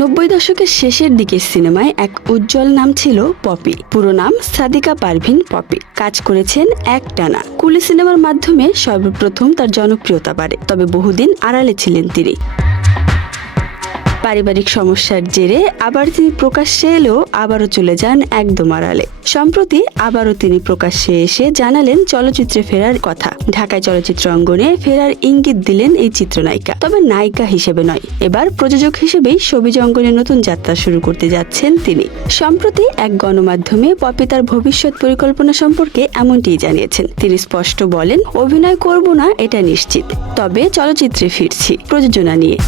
90 দশকের শেষের দিকের সিনেমায় এক উজ্জ্বল নাম ছিল পপি। পুরো নাম সাদিকা পারভিন পপি। কাজ করেছেন একটানা। কুলি সিনেমার মাধ্যমে সর্বপ্রথম তার জনপ্রিয়তা বাড়ে, তবে বহুদিন আড়ালে ছিলেন তিনি। পারিবারিক সমস্যার জেরে আবার তিনি প্রকাশ্যে এলেও আবারও চলে যান একদম আড়ালে। সম্প্রতি আবারও তিনি প্রকাশ্যে এসে জানালেন চলচ্চিত্রে ফেরার কথা। ঢাকায় চলচ্চিত্র অঙ্গনে ফেরার ইঙ্গিত দিলেন এই চিত্রনায়িকা, তবে নায়িকা হিসেবে নয়। এবার প্রযোজক হিসেবেই সবিজ অঙ্গনে নতুন যাত্রা শুরু করতে যাচ্ছেন তিনি। সম্প্রতি এক গণমাধ্যমে পপি তার ভবিষ্যৎ পরিকল্পনা সম্পর্কে এমনটিই জানিয়েছেন। তিনি স্পষ্ট বলেন, অভিনয় করব না এটা নিশ্চিত, তবে চলচ্চিত্রে ফিরছি প্রযোজনা নিয়ে।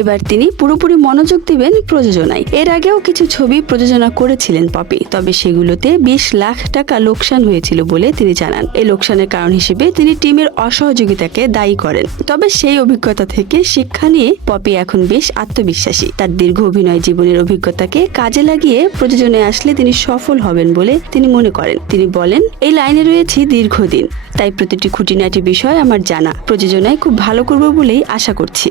এবার তিনি পুরোপুরি মনোযোগ দিবেন প্রযোজনায়। এর আগেও কিছু ছবি প্রযোজনা করেছিলেন পপি, তবে সেগুলোতে 20 লাখ টাকা লোকসান হয়েছিল বলে তিনি জানান। এই লোকসানের কারণ হিসেবে তিনি টিমের অসহযোগিতাকে দায়ী করেন। তবে সেই অভিজ্ঞতা থেকে শিক্ষা নিয়ে পপি এখন বেশ আত্মবিশ্বাসী। তার দীর্ঘ অভিনয় জীবনের অভিজ্ঞতাকে কাজে লাগিয়ে প্রযোজনায় আসলে তিনি সফল হবেন বলে তিনি মনে করেন। তিনি বলেন, এই লাইনে রয়েছি দীর্ঘদিন, তাই প্রতিটি খুঁটিনাটি বিষয় আমার জানা। প্রযোজনায় খুব ভালো করব বলেই আশা করছি।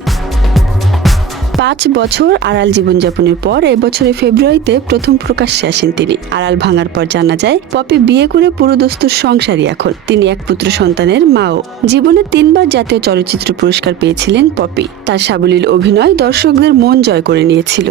5 বছর আড়াল জীবনযাপনের পর এবছরের ফেব্রুয়ারিতে প্রথম প্রকাশ্যে আসেন তিনি। আড়াল ভাঙার পর জানা যায়, পপি বিয়ে করে পুরোদস্তুর সংসারী এখন। তিনি এক পুত্র সন্তানের মাও। জীবনে 3 বার জাতীয় চলচ্চিত্র পুরস্কার পেয়েছিলেন পপি। তার সাবলীল অভিনয় দর্শকদের মন জয় করে নিয়েছিল।